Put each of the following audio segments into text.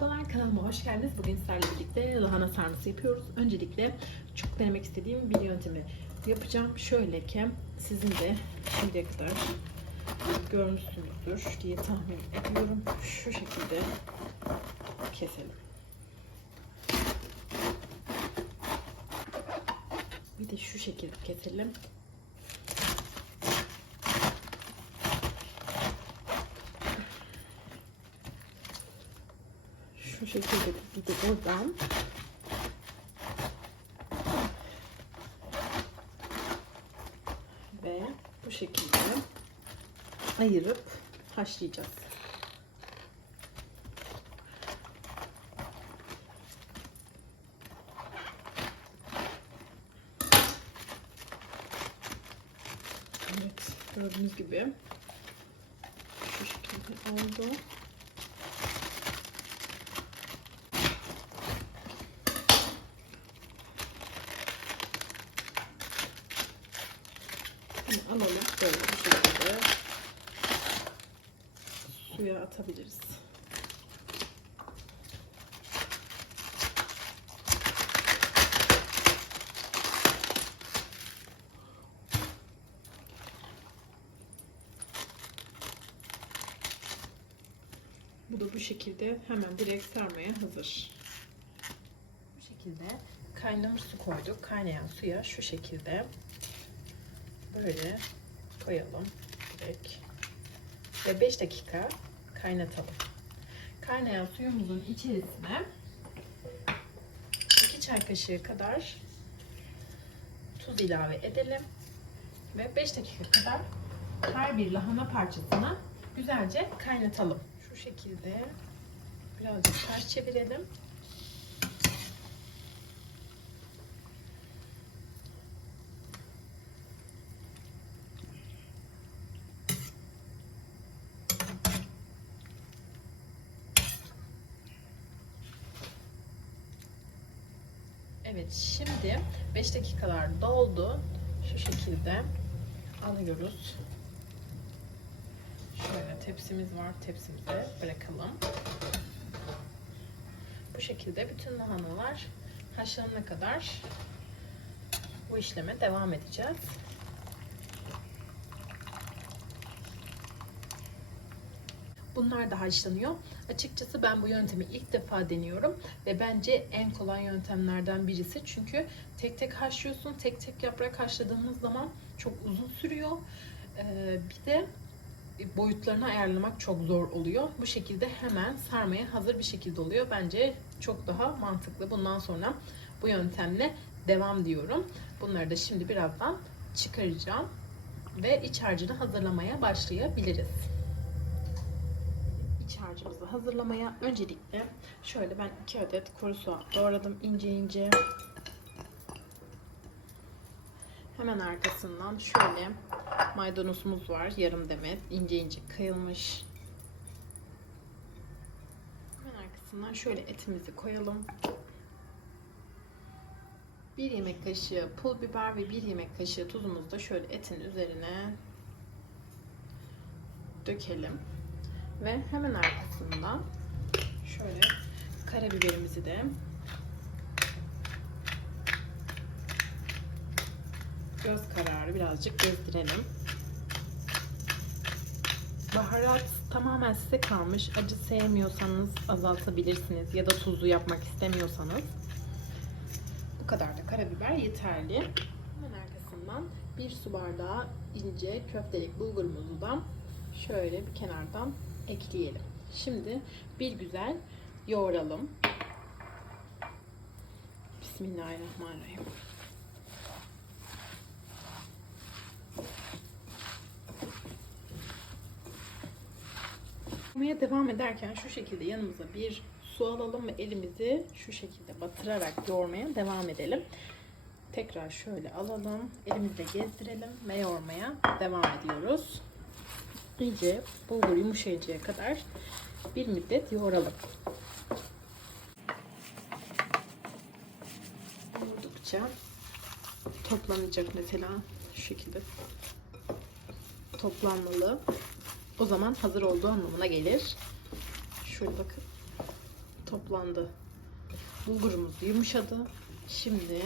Merhabalar kanalıma hoş geldiniz. Bugün sizlerle birlikte lahana sarması yapıyoruz. Öncelikle çok denemek istediğim bir yöntemi yapacağım. Şöyle ki sizin de şimdiye kadar görmüşsünüzdür diye tahmin ediyorum. Şu şekilde keselim. Bir de şu şekilde keselim. Şu şekilde de buradan ve bu şekilde ayırıp haşlayacağız. Evet, gördüğünüz gibi şu şekilde oldu. Şimdi alalım böyle bu şekilde suya atabiliriz. Bu da bu şekilde hemen direkt sarmaya hazır. Bu şekilde kaynamış su koyduk. Kaynayan suya şu şekilde böyle koyalım direkt ve 5 dakika kaynatalım. Kaynayan suyumuzun içerisine 2 çay kaşığı kadar tuz ilave edelim ve 5 dakika kadar her bir lahana parçasına güzelce kaynatalım. Şu şekilde birazcık ters çevirelim. Evet şimdi 5 dakikalar doldu. Şu şekilde alıyoruz. Şöyle tepsimiz var. Tepsimize bırakalım. Bu şekilde bütün lahanalar haşlanana kadar bu işleme devam edeceğiz. Bunlar da haşlanıyor. Açıkçası ben bu yöntemi ilk defa deniyorum ve bence en kolay yöntemlerden birisi. Çünkü tek tek haşlıyorsun. Tek tek yaprak haşladığımız zaman çok uzun sürüyor. Ee, bir de boyutlarını ayarlamak çok zor oluyor. Bu şekilde hemen sarmaya hazır bir şekilde oluyor. Bence çok daha mantıklı. Bundan sonra bu yöntemle devam diyorum. Bunları da şimdi birazdan çıkaracağım ve iç harcını hazırlamaya başlayabiliriz harcımızı hazırlamaya öncelikle şöyle ben 2 adet kuru soğan doğradım ince ince. Hemen arkasından şöyle maydanozumuz var yarım demet ince ince kıyılmış. Hemen arkasından şöyle etimizi koyalım. 1 yemek kaşığı pul biber ve 1 yemek kaşığı tuzumuzu da şöyle etin üzerine dökelim. Ve hemen arkasından şöyle karabiberimizi de göz kararı birazcık gezdirelim. Baharat tamamen size kalmış. Acı sevmiyorsanız azaltabilirsiniz ya da tuzlu yapmak istemiyorsanız. Bu kadar da karabiber yeterli. Hemen arkasından bir su bardağı ince köftelik bulgurumuzu da şöyle bir kenardan ekleyelim. Şimdi bir güzel yoğuralım. Bismillahirrahmanirrahim. Yoğurmaya devam ederken şu şekilde yanımıza bir su alalım ve elimizi şu şekilde batırarak yoğurmaya devam edelim. Tekrar şöyle alalım, elimizle gezdirelim ve yoğurmaya devam ediyoruz iyice bulgur yumuşayıncaya kadar bir müddet yoğuralım. Yoğurdukça toplanacak mesela şu şekilde toplanmalı. O zaman hazır olduğu anlamına gelir. Şöyle bakın. toplandı. Bulgurumuz yumuşadı. Şimdi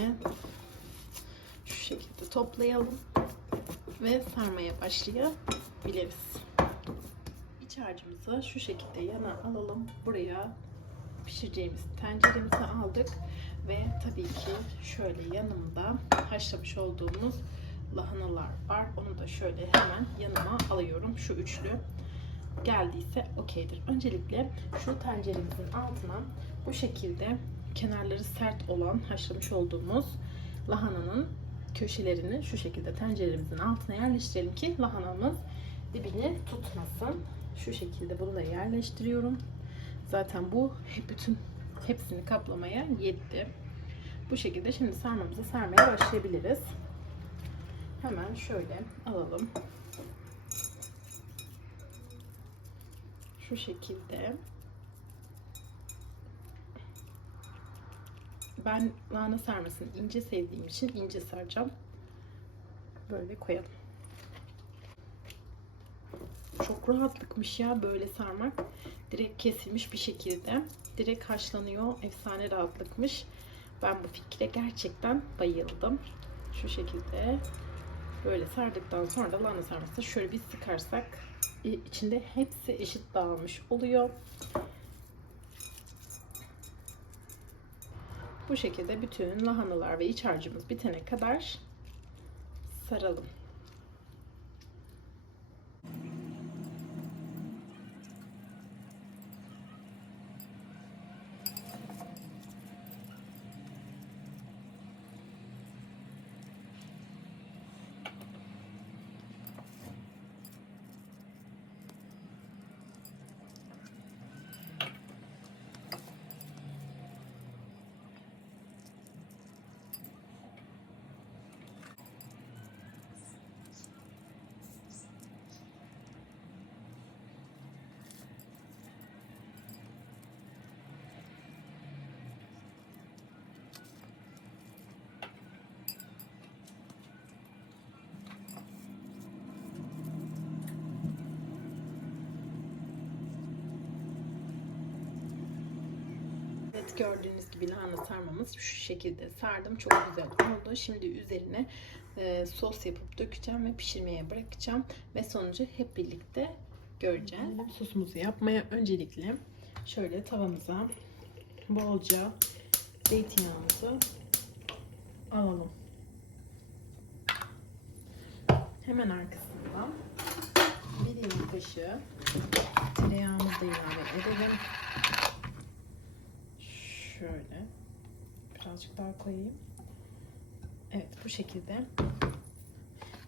şu şekilde toplayalım ve sarmaya başlayabiliriz. İç şu şekilde yana alalım. Buraya pişireceğimiz tenceremizi aldık ve tabii ki şöyle yanımda haşlamış olduğumuz lahanalar var. Onu da şöyle hemen yanıma alıyorum. Şu üçlü geldiyse okeydir. Öncelikle şu tenceremizin altına bu şekilde kenarları sert olan haşlamış olduğumuz lahananın köşelerini şu şekilde tenceremizin altına yerleştirelim ki lahanamız dibini tutmasın. Şu şekilde bunu da yerleştiriyorum. Zaten bu bütün hepsini kaplamaya yetti. Bu şekilde şimdi sarmamızı sarmaya başlayabiliriz. Hemen şöyle alalım. Şu şekilde. Ben lahana sarmasını ince sevdiğim için ince saracağım. Böyle koyalım. Çok rahatlıkmış ya böyle sarmak. Direkt kesilmiş bir şekilde. Direkt haşlanıyor. Efsane rahatlıkmış. Ben bu fikre gerçekten bayıldım. Şu şekilde böyle sardıktan sonra da lahana sarmasını şöyle bir sıkarsak e, içinde hepsi eşit dağılmış oluyor. Bu şekilde bütün lahanalar ve iç harcımız bitene kadar saralım. Gördüğünüz gibi lahana sarmamız şu şekilde sardım. Çok güzel oldu. Şimdi üzerine e, sos yapıp dökeceğim ve pişirmeye bırakacağım. Ve sonucu hep birlikte göreceğiz. Sosumuzu yapmaya öncelikle şöyle tavamıza bolca zeytinyağımızı alalım. Hemen arkasından bir yemek kaşığı tereyağımızı ilave edelim. Şöyle birazcık daha koyayım. Evet bu şekilde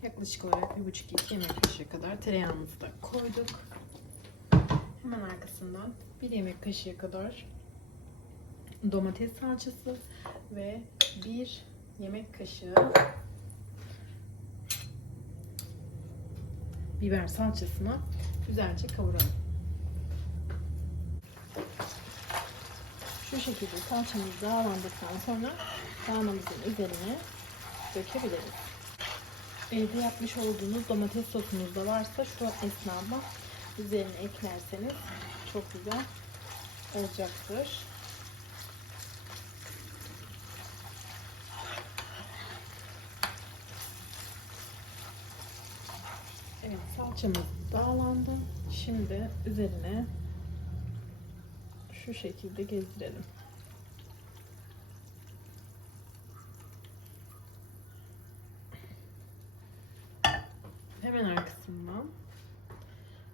yaklaşık olarak bir buçuk iki yemek kaşığı kadar tereyağımızı da koyduk. Hemen arkasından bir yemek kaşığı kadar domates salçası ve bir yemek kaşığı biber salçasını güzelce kavuralım. Şu şekilde salçamız dağlandıktan sonra lahanamızın üzerine dökebiliriz. Evde yapmış olduğunuz domates sosunuz da varsa şu esnada üzerine eklerseniz çok güzel olacaktır. Evet salçamız dağlandı. Şimdi üzerine şu şekilde gezdirelim. Hemen arkasından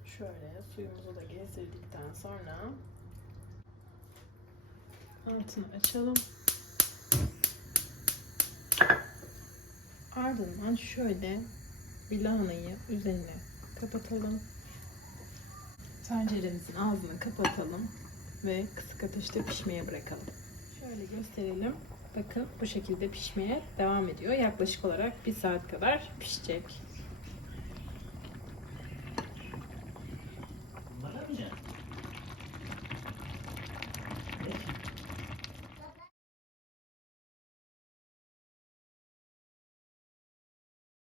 şöyle suyumuzu da gezdirdikten sonra altını açalım. Ardından şöyle bir lahanayı üzerine kapatalım. Tenceremizin ağzını kapatalım ve kısık ateşte pişmeye bırakalım. Şöyle gösterelim. Bakın bu şekilde pişmeye devam ediyor. Yaklaşık olarak bir saat kadar pişecek.